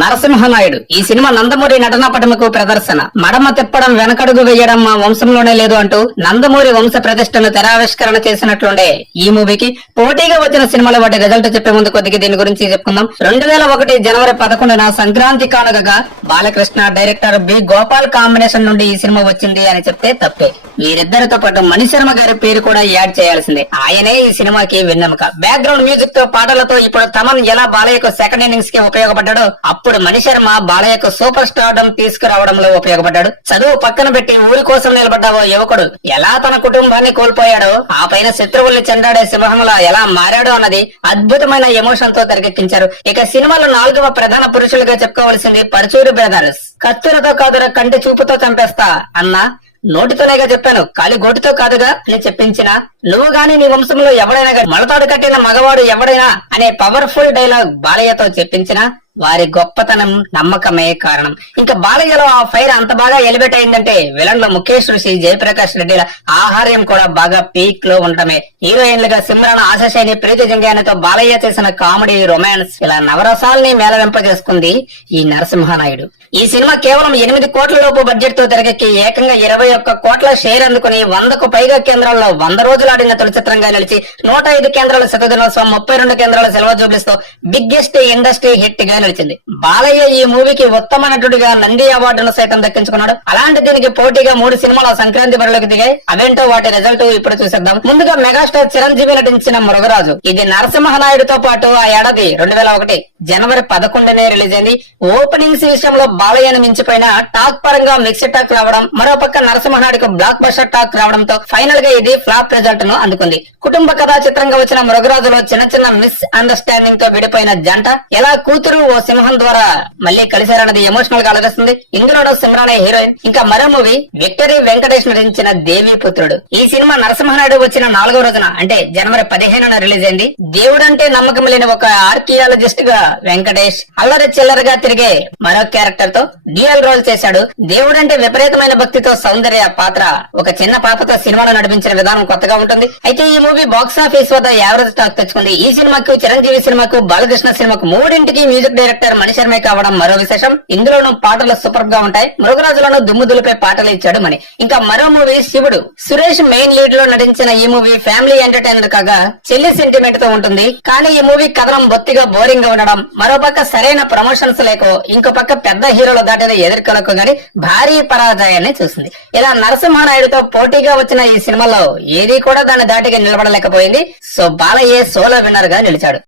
నరసింహనాయుడు. ఈ సినిమా నందమూరి నటనా పటముకు ప్రదర్శన. మడమ తిప్పడం వెనకడుగు వేయడం మా వంశంలోనే లేదు అంటూ నందమూరి వంశ ప్రతిష్టను తెరావిష్కరణ చేసినట్లుండే. ఈ మూవీకి పోటీగా వచ్చిన సినిమాల వాటి రిజల్ట్ చెప్పే ముందు కొద్దిగా దీని గురించి చెప్పుకుందాం. రెండు వేల ఒకటి జనవరి పదకొండున సంక్రాంతి కానుకగా Balakrishna director B. Gopal combination నుండి ఈ సినిమా వచ్చింది అని చెప్తే తప్పే. వీరిద్దరితో పాటు మణిశర్మ గారి పేరు కూడా యాడ్ చేయాల్సిందే. ఆయనే ఈ సినిమాకి వెన్నెముక. బ్యాక్గ్రౌండ్ మ్యూజిక్తో పాటలతో ఇప్పుడు తమన్ ఎలా బాలయ్యకు సెకండ్ ఇన్నింగ్స్కి ఉపయోగపడ్డాడో అప్పుడు మణిశర్మ బాలయ్యకు సూపర్ స్టార్డం తీసుకురావడంలో ఉపయోగపడ్డాడు. చదువు పక్కన పెట్టి ఊరి కోసం నిలబడ్డావో యువకుడు. ఎలా తన కుటుంబాన్ని కోల్పోయాడో ఆ పైన శత్రువుల్ని చెండాడే సింహంలా ఎలా మారాడో అన్నది అద్భుతమైన ఎమోషన్తో తెరకెక్కించారు. ఇక సినిమాలో నాలుగవ ప్రధాన పురుషులుగా చెప్పుకోవాల్సింది పరచూరి బ్రదర్స్. కత్తులతో కాదురా కంటి చూపుతో చంపేస్తా అన్నా. నోటితోనేగా చెప్పాను కాలి గోటితో కాదుగా అని చెప్పించిన. నువ్వు గాని నీ వంశంలో ఎవడైనా మడతాడు కట్టిన మగవాడు ఎవడైనా అనే పవర్ఫుల్ డైలాగ్ బాలయ్యతో చెప్పించిన. వారి గొప్పతనం నమ్మకమే కారణం. ఇంకా బాలయ్యలో ఆ ఫైర్ అంత బాగా ఎలివేట్ అయిందంటే విలన్లో ముఖేష్ ఋషి జయప్రకాష్ రెడ్డిల ఆహార్యం కూడా బాగా పీక్లో ఉండటమే. హీరోయిన్లుగా సిమ్రాన్ ఆశశైని ప్రీతి జంగాయనతో బాలయ్య చేసిన కామెడీ రొమాన్స్ ఇలా నవరసాల్ని మేళవింపజేసుకుంది ఈ నరసింహనాయుడు. ఈ సినిమా కేవలం ఎనిమిది కోట్ల లోపు బడ్జెట్తో తెరకెక్కి ఏకంగా ఇరవై ఒక్క కోట్ల షేర్ అందుకుని వందకు పైగా కేంద్రాల్లో వంద రోజులు ఆడిన తొలి చిత్రంగా నిలిచి నూట ఐదు కేంద్రాల శతదినోత్సవం ముప్పై రెండు కేంద్రాల సెలవు చూపిస్తూ బిగ్గెస్ట్ ఇండస్ట్రీ హిట్గా నడిచింది బాలయ్య ఈ మూవీకి ఉత్తమ నటుడిగా నంది అవార్డును సైతం దక్కించుకున్నాడు. అలాంటి దీనికి పోటీగా మూడు సినిమాలు సంక్రాంతి బరిలోకి దిగాయి. అవేంటో వాటి రిజల్ట్ ఇప్పుడు చూసేద్దాం. ముందుగా మెగాస్టార్ చిరంజీవి నటించిన మృగరాజు. ఇది నరసింహనాయుడుతో పాటు ఆ ఏడాది రెండు వేల ఒకటి జనవరి పదకొండునే రిలీజ్ అయింది. ఓపెనింగ్స్ విషయంలో బాలయ్యను మించిపోయిన టాక్ పరంగా మిక్స్డ్ టాక్ రావడం మరోపక్క నరసింహనాయుడుకు బ్లాక్ బస్టర్ టాక్ రావడంతో ఫైనల్గా ఇది ఫ్లాప్ రిజల్ట్ను అందుకుంది. కుటుంబ కథా చిత్రంగా వచ్చిన మృగరాజులో చిన్న చిన్న మిస్ అండర్స్టాండింగ్తో విడిపోయిన జంట ఎలా కూతురు ఓ సింహం ద్వారా మళ్ళీ కలిశారన్నది ఎమోషనల్గా అలరిస్తుంది ఇందులో సిమ్రానే హీరోయిన్ ఇంకా మరో మూవీ విక్టరీ వెంకటేష్ నటించిన దేవి పుత్రుడు ఈ సినిమా నరసింహనాయుడు వచ్చిన నాలుగో రోజున అంటే జనవరి పదిహేనున రిలీజ్ అయింది. దేవుడంటే నమ్మకం లేని ఒక ఆర్కియాలజిస్ట్గా వెంకటేష్ అల్లరి చిల్లరగా తిరిగే మరో క్యారెక్టర్తో డ్యూయల్ రోల్ చేశాడు. దేవుడంటే విపరీతమైన భక్తితో సౌందర్య పాత్ర ఒక చిన్న పాపతో సినిమాలో నడిపించిన విధానం కొత్తగా ఉంటుంది. అయితే ఈ మూవీ బాక్స్ ఆఫీస్ వద్ద యావరేజ్ టాక్ తెచ్చుకుంది. ఈ సినిమాకు చిరంజీవి సినిమాకు బాలకృష్ణ సినిమాకు మూడింటికి మ్యూజిక్ డైరెక్టర్ మణిశర్మే కావడం మరో విశేషం. ఇందులోనూ పాటలు సూపర్గా ఉంటాయి. మృగరాజులను దుమ్ము దులిపే పాటలు ఇచ్చాడు మణి. ఇంకా మరో మూవీ శివుడు. సురేష్ మెయిన్ లీడ్లో నటించిన ఈ మూవీ ఫ్యామిలీ ఎంటర్టైనర్ కాగా చెల్లి సెంటిమెంట్తో ఉంటుంది. కానీ ఈ మూవీ కథనం బొత్తిగా బోరింగ్గా ఉండడం మరో పక్క సరైన ప్రమోషన్స్ లేకో ఇంకో పక్క పెద్ద హీరోలు దాటిన ఎదుర్కొలకు గాని భారీ పరాజయాన్ని చూసింది. ఇలా నరసింహనాయుడుతో పోటీగా వచ్చిన ఈ సినిమాలో ఏది కూడా దాని దాటిగా నిలబడలేకపోయింది. సో బాలయ్య సోలో విన్నర్గా నిలిచాడు.